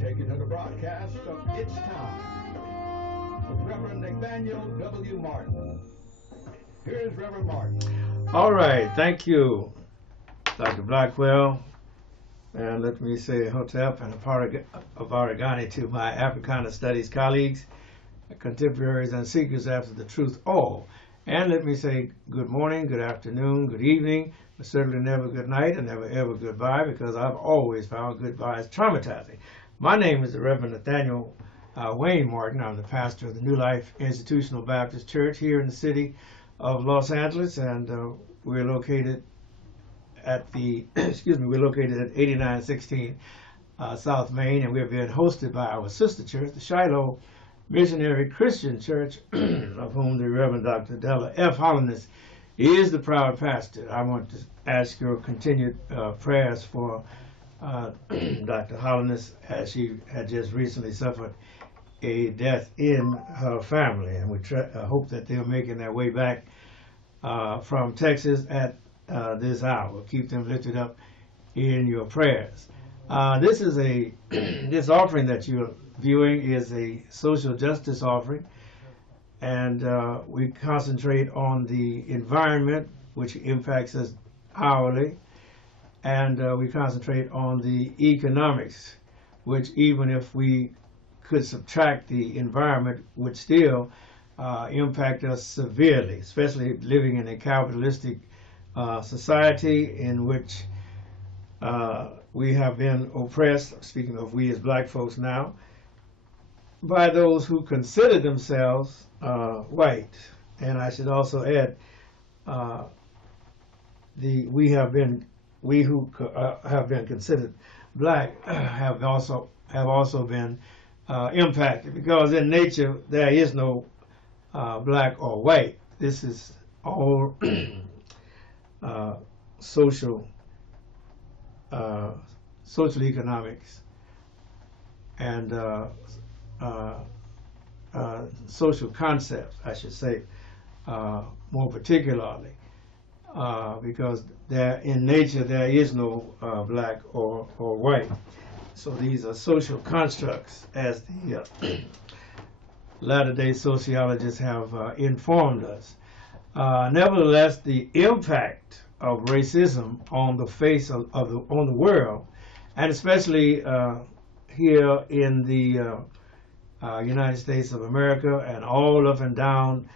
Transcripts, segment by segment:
take you to the broadcast of It's Time with Reverend Nathaniel W. Martin. Here's Reverend Martin. All right, thank you, Dr. Blackwell. And let me say hotep and a varagani to my Africana Studies colleagues, contemporaries, and seekers after the truth all. And let me say good morning, good afternoon, good evening, but certainly never good night and never ever goodbye, because I've always found goodbyes traumatizing. My name is the Reverend Nathaniel Wayne Martin. I'm the pastor of the New Life Institutional Baptist Church here in the city of Los Angeles, and we're located at the, we're located at 8916 South Main, and we're being hosted by our sister church, the Shiloh Missionary Christian Church, of whom the Reverend Dr. Della F. Holness is the proud pastor. I want to ask your continued prayers for Dr. Holness, as she had just recently suffered a death in her family, and we hope that they're making their way back from Texas at this hour. Keep them lifted up in your prayers. This is this offering that you're viewing is a social justice offering, and we concentrate on the environment, which impacts us hourly, and we concentrate on the economics, which, even if we could subtract the environment, would still impact us severely, especially living in a capitalistic society in which we have been oppressed, speaking of we as black folks now, by those who consider themselves white. And I should also add, we who have been considered black have also been impacted, because in nature there is no black or white. This is all social economics and social concepts, I should say, more particularly, because in nature there is no black or white. So these are social constructs, as the latter-day sociologists have informed us. Nevertheless, the impact of racism on the face on the world, and especially here in the United States of America and all up and down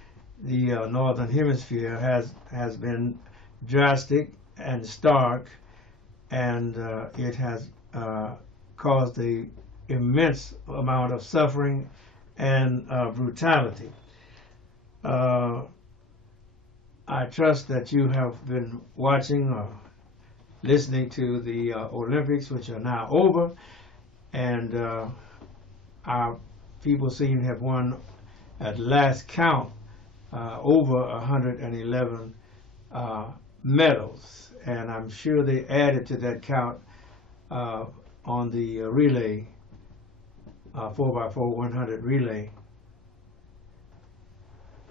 the northern hemisphere, has been drastic and stark, and it has caused an immense amount of suffering and brutality. I trust that you have been watching or listening to the Olympics, which are now over, and our people seem to have won, at last count, over 111 medals, and I'm sure they added to that count on the relay, 4x4 100 relay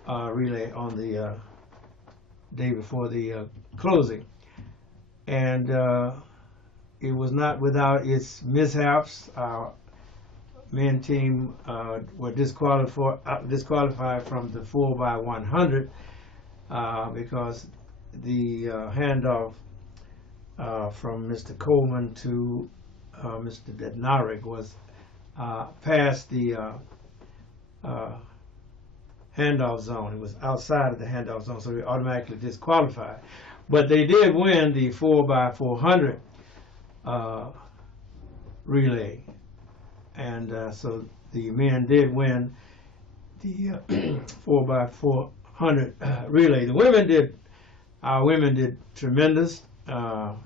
on the day before the closing, and it was not without its mishaps. Our men team were disqualified from the 4x100 because the handoff from Mr. Coleman to Mr. Bednarik was past the handoff zone. It was outside of the handoff zone, so they automatically disqualified. But they did win the 4x400 relay, and so the men did win the 4x400 relay. The women did. Our women did tremendous well,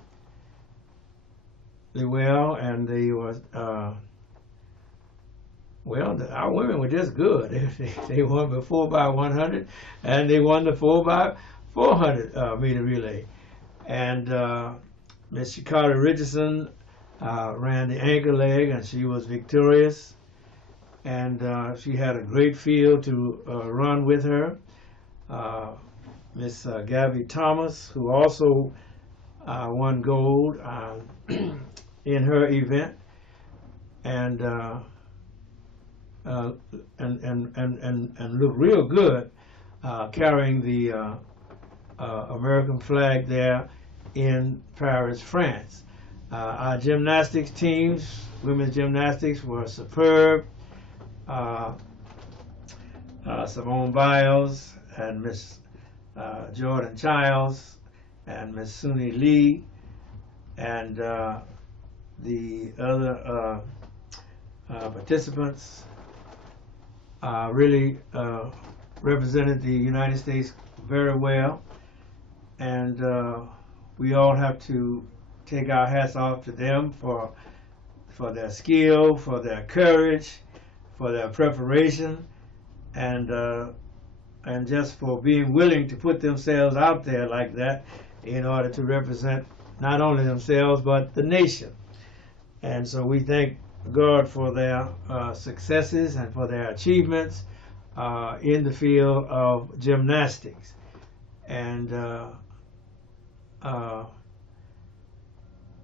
and they was our women were just good. They won the 4x100, and they won the 4x400 meter relay. And Miss Shikara Richardson ran the anchor leg, and she was victorious. And she had a great field to run with her. Miss Gabby Thomas, who also won gold in her event. and look real good carrying the American flag there in Paris, France. Our gymnastics teams, women's gymnastics, were superb. Simone Biles and Miss Jordan Childs and Miss Suni Lee and the other participants really represented the United States very well, and we all have to take our hats off to them for their skill, for their courage, for their preparation, and just for being willing to put themselves out there like that in order to represent not only themselves but the nation. And so we thank God for their successes and for their achievements in the field of gymnastics. And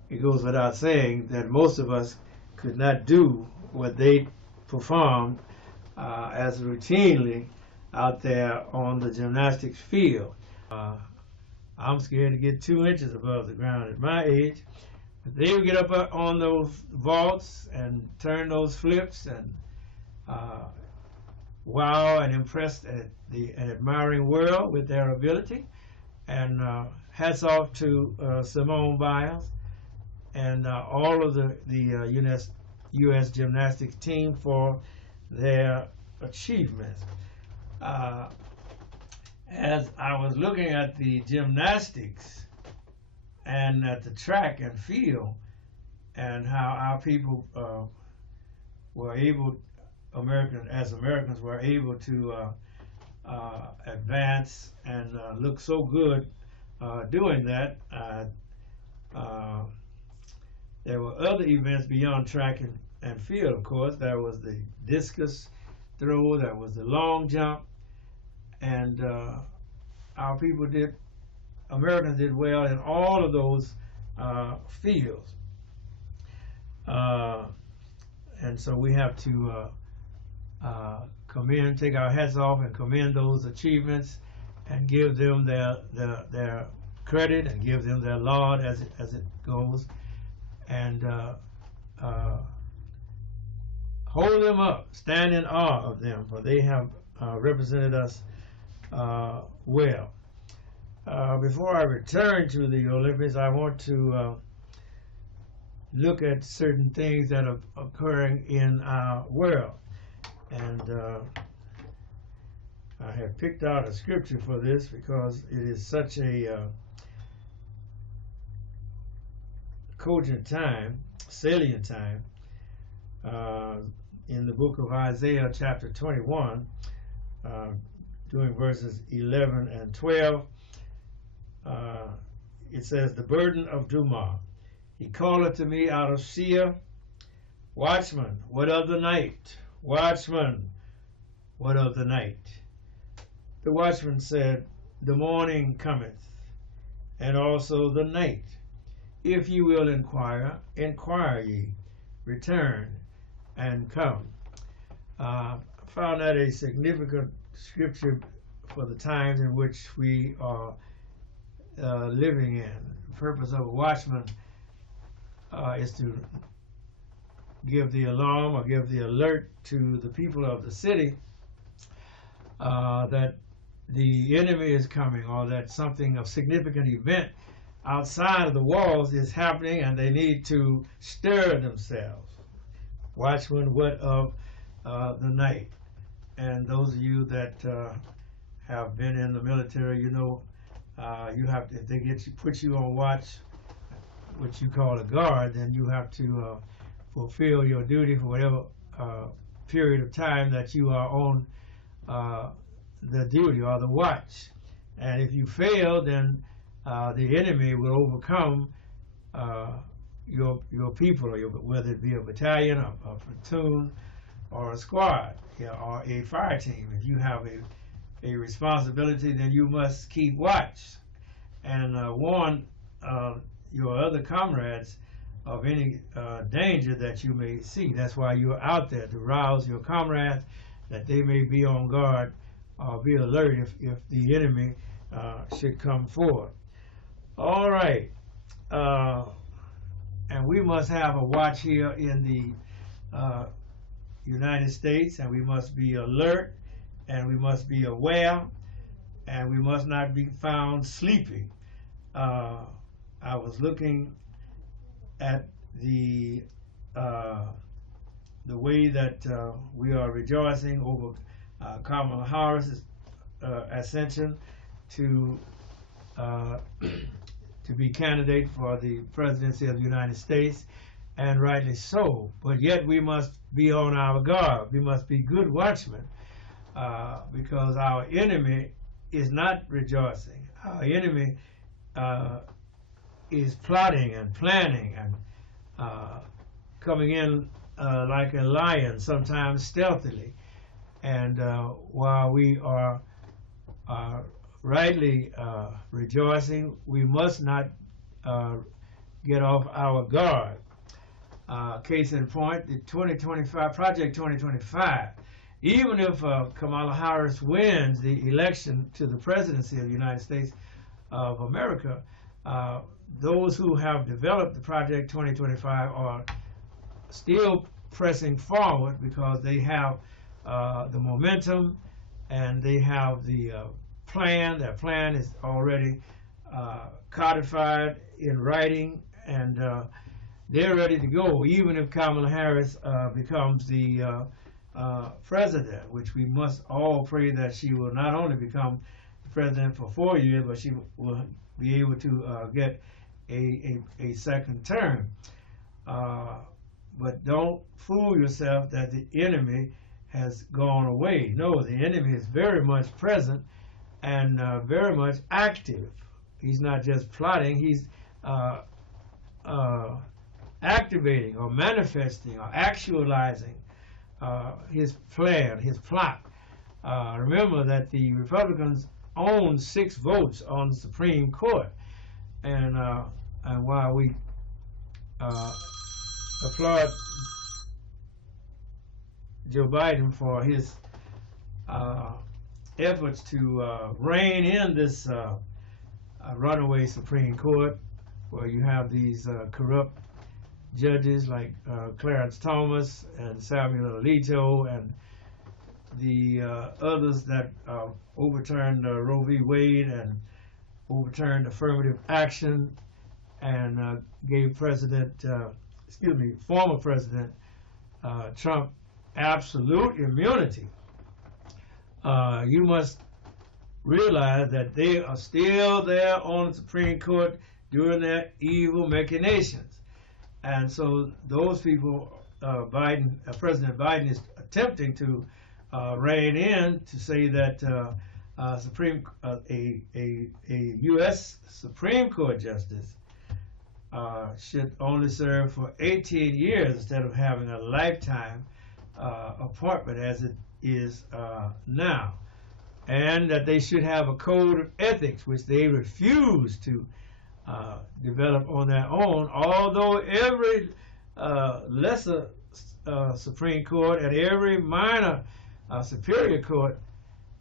it goes without saying that most of us could not do what they performed as routinely out there on the gymnastics field. I'm scared to get 2 inches above the ground at my age. But they would get up on those vaults and turn those flips and wow and impress an admiring world with their ability. And hats off to Simone Biles and all of the U.S. gymnastics team for their achievements. As I was looking at the gymnastics and at the track and field and how our people were able, Americans were able to advance and look so good doing that. There were other events beyond track and field, of course. There was the discus throw, there was the long jump, and our people Americans did well in all of those fields. And so we have to take our hats off and commend those achievements and give them their credit and give them their laud as it goes, and hold them up, stand in awe of them, for they have represented us well. Before I return to the Olympics, I want to look at certain things that are occurring in our world. And I have picked out a scripture for this because it is such a cogent time, salient time, in the book of Isaiah chapter 21, doing verses 11 and 12. It says, "The burden of Dumah, he calleth to me out of Seir, watchman, what of the night? Watchman, what of the night? The watchman said, the morning cometh, and also the night. If ye will inquire, inquire ye, return and come." I found that a significant scripture for the times in which we are living in. The purpose of a watchman is to give the alarm or give the alert to the people of the city that the enemy is coming, or that something of significant event outside of the walls is happening, and they need to stir themselves. Watchman, what of the night? And those of you that have been in the military, you know, you have to, if they put you on watch, what you call a guard, then you have to fulfill your duty for whatever period of time that you are on the duty or the watch. And if you fail, then the enemy will overcome your people, or whether it be a battalion, a platoon, or a squad, or a fire team. If you have a responsibility, then you must keep watch and warn your other comrades of any danger that you may see. That's why you're out there, to rouse your comrades, that they may be on guard or be alert if the enemy should come forward. All right. And we must have a watch here in the United States, and we must be alert, and we must be aware, and we must not be found sleeping. I was looking at the way that we are rejoicing over Kamala Harris' ascension to be candidate for the presidency of the United States, and rightly so. But yet we must be on our guard. We must be good watchmen, because our enemy is not rejoicing. Our enemy is plotting and planning and coming in like a lion, sometimes stealthily. And while we are rightly rejoicing, we must not get off our guard. Case in point, the 2025 Project 2025. Even if Kamala Harris wins the election to the presidency of the United States of America, those who have developed the Project 2025 are still pressing forward because they have the momentum and they have the plan. Their plan is already codified in writing, and they're ready to go, even if Kamala Harris becomes the president, which we must all pray that she will not only become the president for 4 years, but she will be able to get a second term. But don't fool yourself that the enemy has gone away. No, the enemy is very much present and very much active. He's not just plotting, he's activating or manifesting or actualizing his plan, his plot. Remember that the Republicans own 6 votes on the Supreme Court, and while we applaud Joe Biden for his efforts to rein in this runaway Supreme Court, where you have these corrupt judges like Clarence Thomas and Samuel Alito and the others that overturned Roe v. Wade and overturned affirmative action and gave former President Trump absolute immunity. You must realize that they are still there on the Supreme Court doing their evil machinations. And so those people, President Biden is attempting to rein in, to say that a U.S. Supreme Court justice should only serve for 18 years instead of having a lifetime appointment as it is now, and that they should have a code of ethics, which they refuse to develop on their own, although every lesser Supreme Court and every minor Superior Court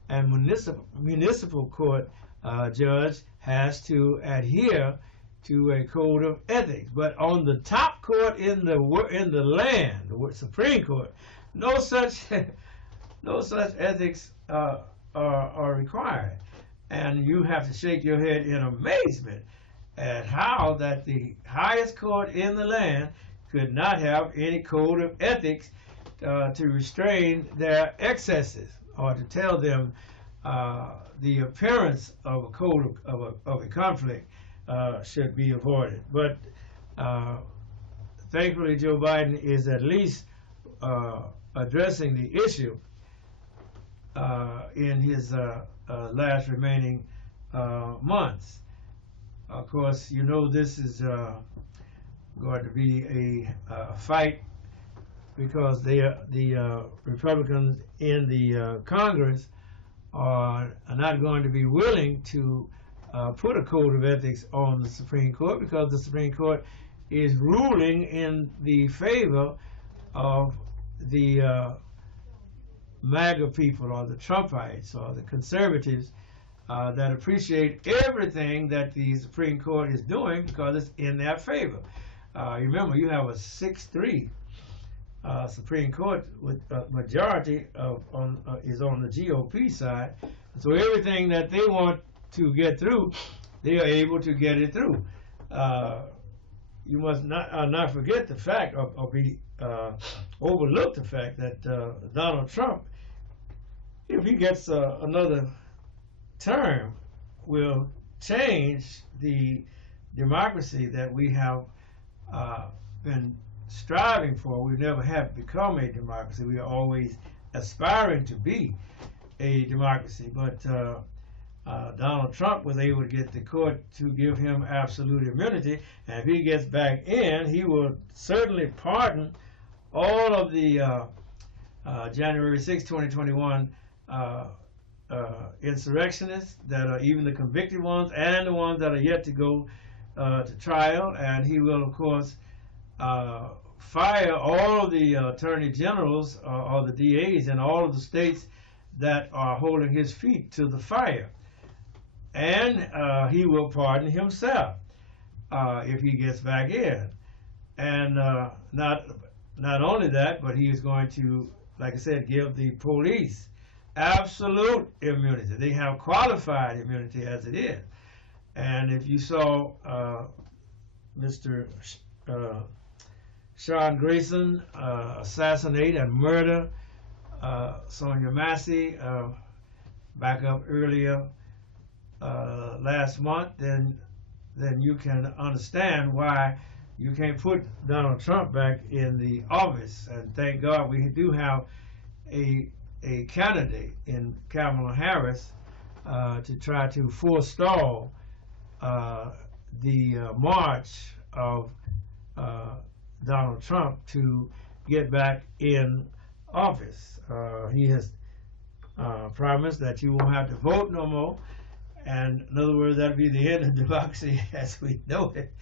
and municipal court judge has to adhere to a code of ethics. But on the top court in the land, the Supreme Court, no such ethics are required, and you have to shake your head in amazement at how that the highest court in the land could not have any code of ethics to restrain their excesses, or to tell them the appearance of a code of a conflict should be avoided. But thankfully, Joe Biden is at least addressing the issue in his last remaining months. Of course, you know this is going to be a fight, because the Republicans in the Congress are not going to be willing to put a code of ethics on the Supreme Court, because the Supreme Court is ruling in the favor of the MAGA people, or the Trumpites, or the conservatives that appreciate everything that the Supreme Court is doing because it's in their favor. You remember, you have a 6-3 Supreme Court with a majority is on the GOP side. So everything that they want to get through, they are able to get it through. You must not forget the fact, or be overlook the fact that Donald Trump, if he gets another term, will change the democracy that we have been striving for. We never have become a democracy. We are always aspiring to be a democracy, but Donald Trump was able to get the court to give him absolute immunity, and if he gets back in, he will certainly pardon all of the January 6, 2021 insurrectionists, that are even the convicted ones and the ones that are yet to go to trial, and he will, of course, fire all of the attorney generals or the DAs in all of the states that are holding his feet to the fire. And he will pardon himself if he gets back in. And not only that, but he is going to, like I said, give the police absolute immunity. They have qualified immunity as it is. And if you saw Mr. Sean Grayson assassinate and murder Sonia Massey back up earlier last month, then you can understand why you can't put Donald Trump back in the office. And thank God we do have a candidate in Kamala Harris to try to forestall the march of Donald Trump to get back in office. He has promised that you won't have to vote no more, and in other words, that'll be the end of democracy as we know it.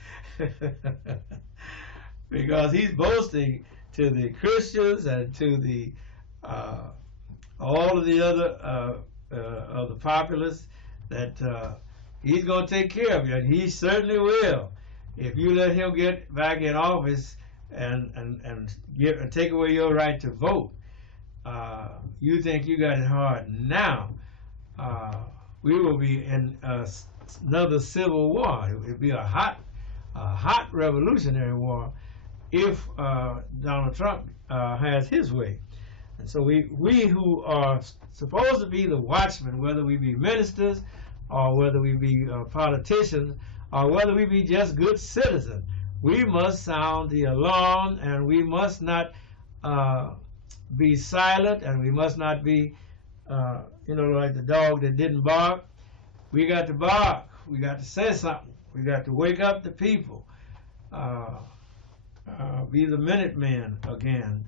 Because he's boasting to the Christians and to the all of the other populists that he's going to take care of you, and he certainly will if you let him get back in office and take away your right to vote. You think you got it hard now. We will be in another civil war. It will be a hot revolutionary war if Donald Trump has his way. And so we who are supposed to be the watchmen, whether we be ministers or whether we be politicians or whether we be just good citizens, we must sound the alarm, and we must not be silent, and we must not be like the dog that didn't bark. We got to bark. We got to say something. We got to wake up the people. Be the Minutemen again.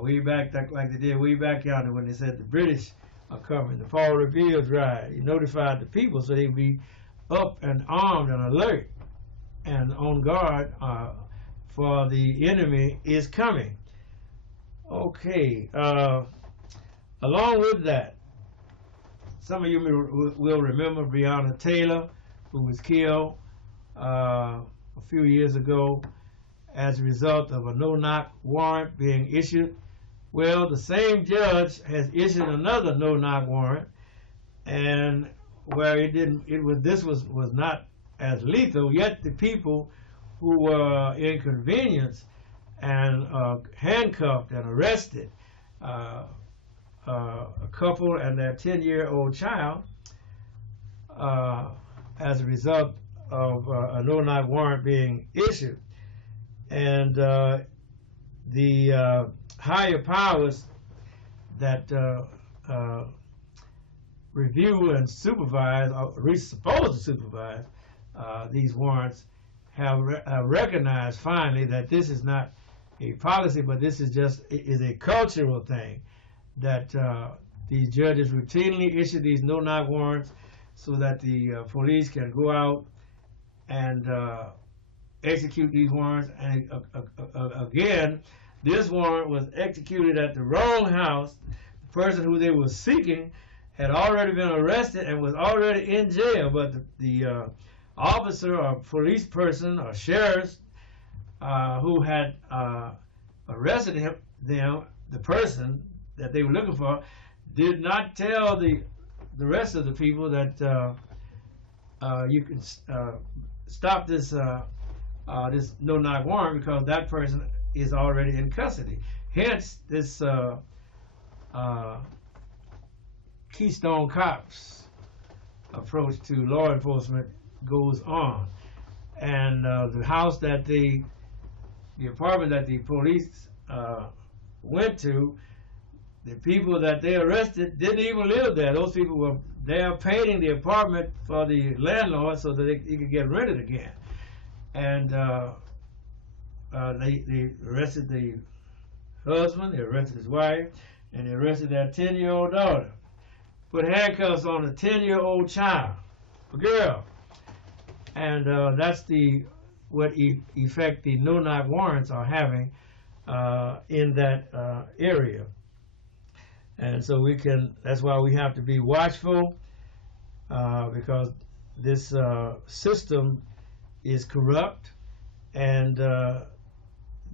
Way back, like they did way back yonder when they said the British are coming. The Paul Revere's ride. He notified the people so they'd be up and armed and alert and on guard for the enemy is coming. Okay. Along with that, some of you will remember Breonna Taylor, who was killed a few years ago as a result of a no-knock warrant being issued. Well, the same judge has issued another no-knock warrant, and where this was not as lethal, yet the people who were inconvenienced and handcuffed and arrested, a couple and their 10-year-old child, as a result of a no-knock warrant being issued. And the higher powers that review and supervise, or supposed to supervise these warrants, have recognized finally that this is not a policy, but this is a cultural thing, that these judges routinely issue these no-knock warrants so that the police can go out and execute these warrants. And again, this warrant was executed at the wrong house. The person who they were seeking had already been arrested and was already in jail, but the officer or police person or sheriff who had arrested the person that they were looking for, did not tell the rest of the people that you can stop this this no-knock warrant because that person is already in custody. Hence, this Keystone Cops approach to law enforcement goes on, and the house that the apartment that the police went to, the people that they arrested didn't even live there. Those people were there painting the apartment for the landlord so that it could get rented again. And they arrested the husband, they arrested his wife, and they arrested their 10-year-old daughter. Put handcuffs on a 10-year-old child, a girl. And that's what effect the no-knock warrants are having in that area. And so that's why we have to be watchful, because this system is corrupt, and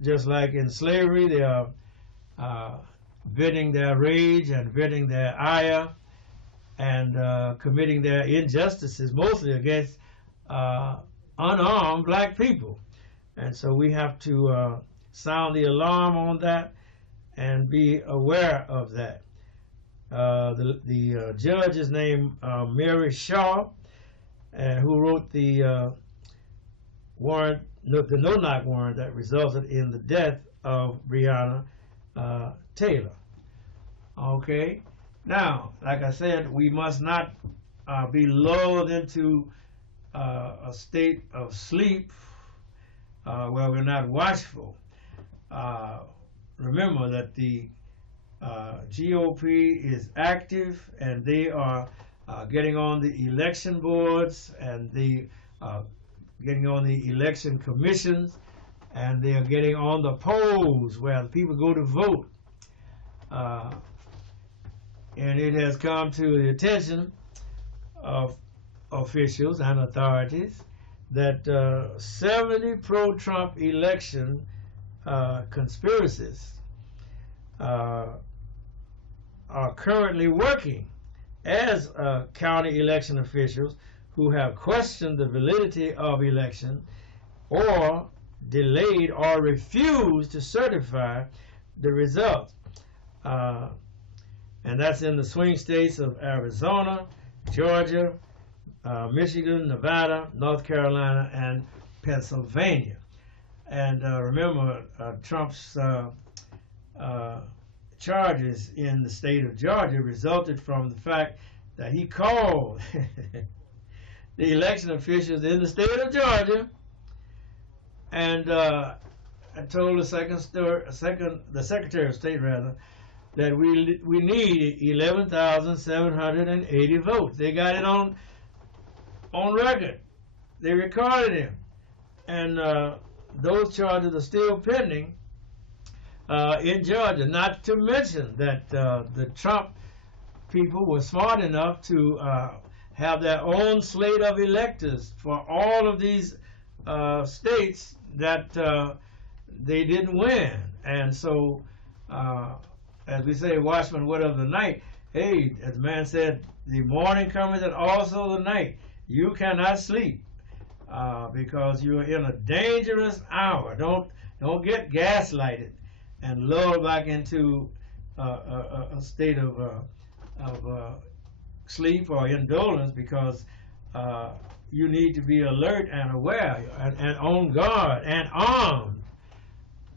just like in slavery, they are venting their rage and venting their ire and committing their injustices mostly against unarmed black people. And so we have to sound the alarm on that and be aware of that. The judge is named Mary Shaw, who wrote the warrant, the no-knock warrant that resulted in the death of Breonna Taylor. Okay, now, like I said, we must not be lulled into a state of sleep where we're not watchful. Remember that the GOP is active, and they are getting on the election boards, and they getting on the election commissions, and they are getting on the polls where the people go to vote. And it has come to the attention of officials and authorities that 70 pro-Trump election conspiracists are currently working as county election officials who have questioned the validity of election or delayed or refused to certify the results. And that's in the swing states of Arizona, Georgia, Michigan, Nevada, North Carolina, and Pennsylvania. And remember, Trump's charges in the state of Georgia resulted from the fact that he called the election officials in the state of Georgia and told the Secretary of State that we need 11,780 votes. They got it on record. They recorded him, and those charges are still pending in Georgia. Not to mention that the Trump people were smart enough to have their own slate of electors for all of these states that they didn't win. And so, as we say, watchman word of the night, hey, as the man said, the morning cometh and also the night. You cannot sleep because you are in a dangerous hour. Don't get gaslighted and lulled back into a state of sleep or indolence, because you need to be alert and aware and on guard and armed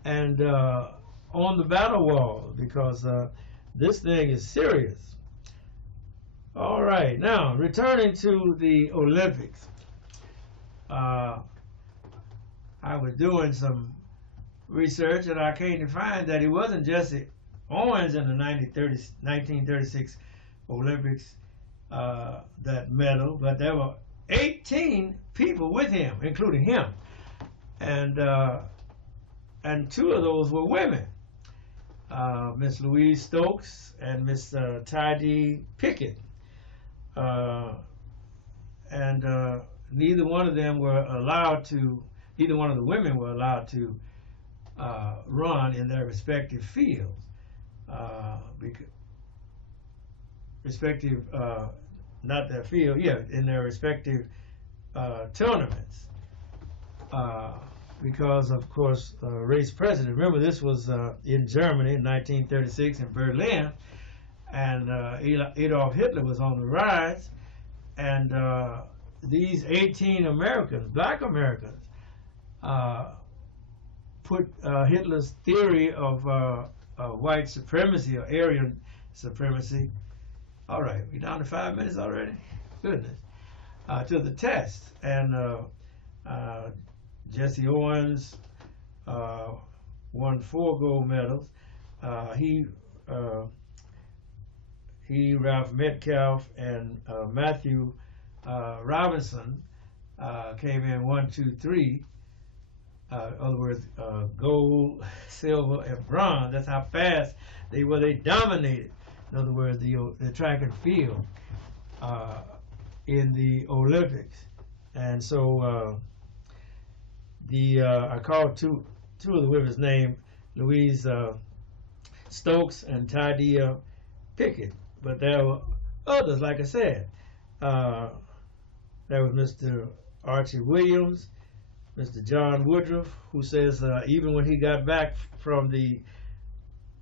and on the battle wall, because this thing is serious. All right, now returning to the Olympics, I was doing some research and I came to find that it wasn't Jesse Owens in the 1936 Olympics that medaled, but there were 18 people with him, including him. and two of those were women, Miss Louise Stokes and Miss Tidee Pickett, and neither one of them were allowed to. Neither one of the women were allowed to run in their respective fields, not their field, in their respective tournaments, because of course race prejudice. Remember, this was in Germany in 1936 in Berlin, and Adolf Hitler was on the rise, and these 18 Americans, black Americans, put Hitler's theory of white supremacy or Aryan supremacy. All right, we down to 5 minutes already? Goodness. To the test. And Jesse Owens won 4 gold medals. He, Ralph Metcalf, and Matthew Robinson came in 1, 2, 3. In other words, gold, silver, and bronze. That's how fast they were. They dominated. In other words, the track and field in the Olympics. And so I called two of the women's name, Louise Stokes and Tidee Pickett. But there were others, like I said. There was Mr. Archie Williams, Mr. John Woodruff, who says even when he got back from the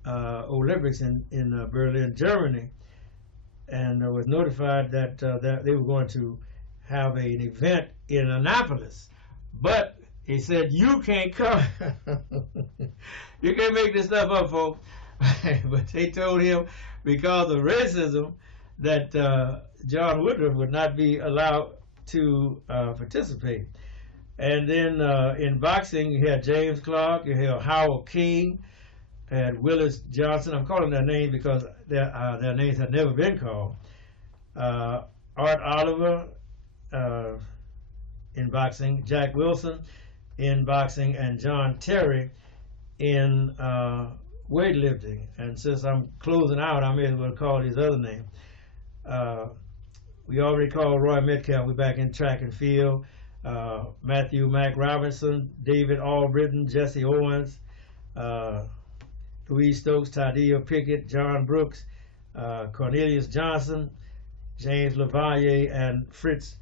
Olympics in Berlin, Germany, and was notified that they were going to have an event in Annapolis, but he said, "You can't come." You can't make this stuff up, folks. But they told him because of racism that John Woodruff would not be allowed to participate. And then in boxing, you had James Clark, you had Howard King, and Willis Johnson. I'm calling their names because their names had never been called. Art Oliver in boxing, Jack Wilson in boxing, and John Terry in weightlifting. And since I'm closing out, I may as well call these other names. We already called Roy Metcalf. We're back in track and field. Matthew Mac Robinson, David Albritton, Jesse Owens, Louise Stokes, Tidee Pickett, John Brooks, Cornelius Johnson, James LaValliere, and Fritz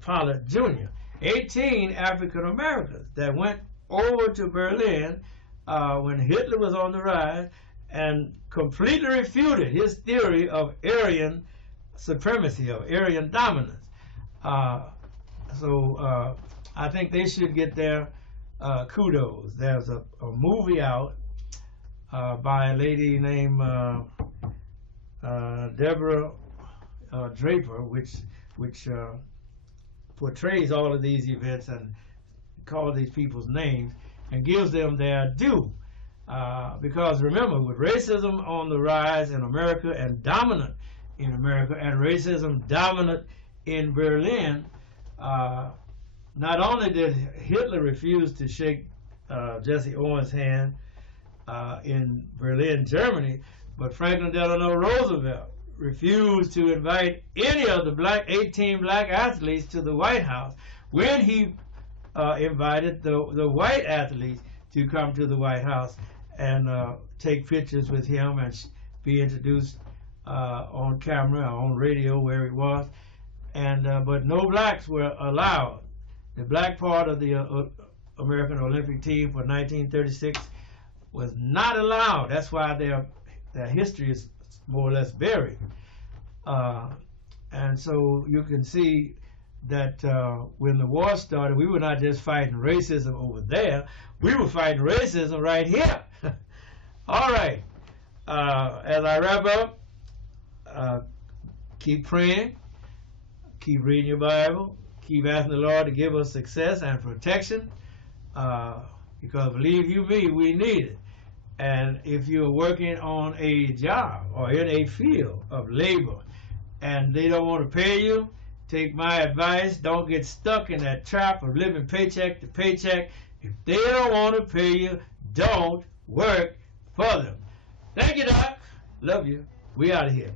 Pollard Jr. 18 African Americans that went over to Berlin when Hitler was on the rise and completely refuted his theory of Aryan supremacy, of Aryan dominance. So I think they should get their kudos. There's a movie out by a lady named Deborah Draper, which portrays all of these events and calls these people's names and gives them their due. Because remember, with racism on the rise in America and dominant in America, and racism dominant in Berlin, not only did Hitler refuse to shake Jesse Owens' hand in Berlin, Germany, but Franklin Delano Roosevelt refused to invite any of the 18 black athletes to the White House when he invited the white athletes to come to the White House and take pictures with him and be introduced on camera, on radio, where it was. And but no blacks were allowed. The black part of the American Olympic team for 1936 was not allowed. That's why their history is more or less buried. And so you can see that when the war started, we were not just fighting racism over there, we were fighting racism right here. All right. As I wrap up, keep praying, keep reading your Bible, keep asking the Lord to give us success and protection, because believe you me, we need it. And if you're working on a job or in a field of labor and they don't want to pay you, take my advice. Don't get stuck in that trap of living paycheck to paycheck If they don't want to pay you, don't work for them. Thank you, Doc. Love you. We out of here.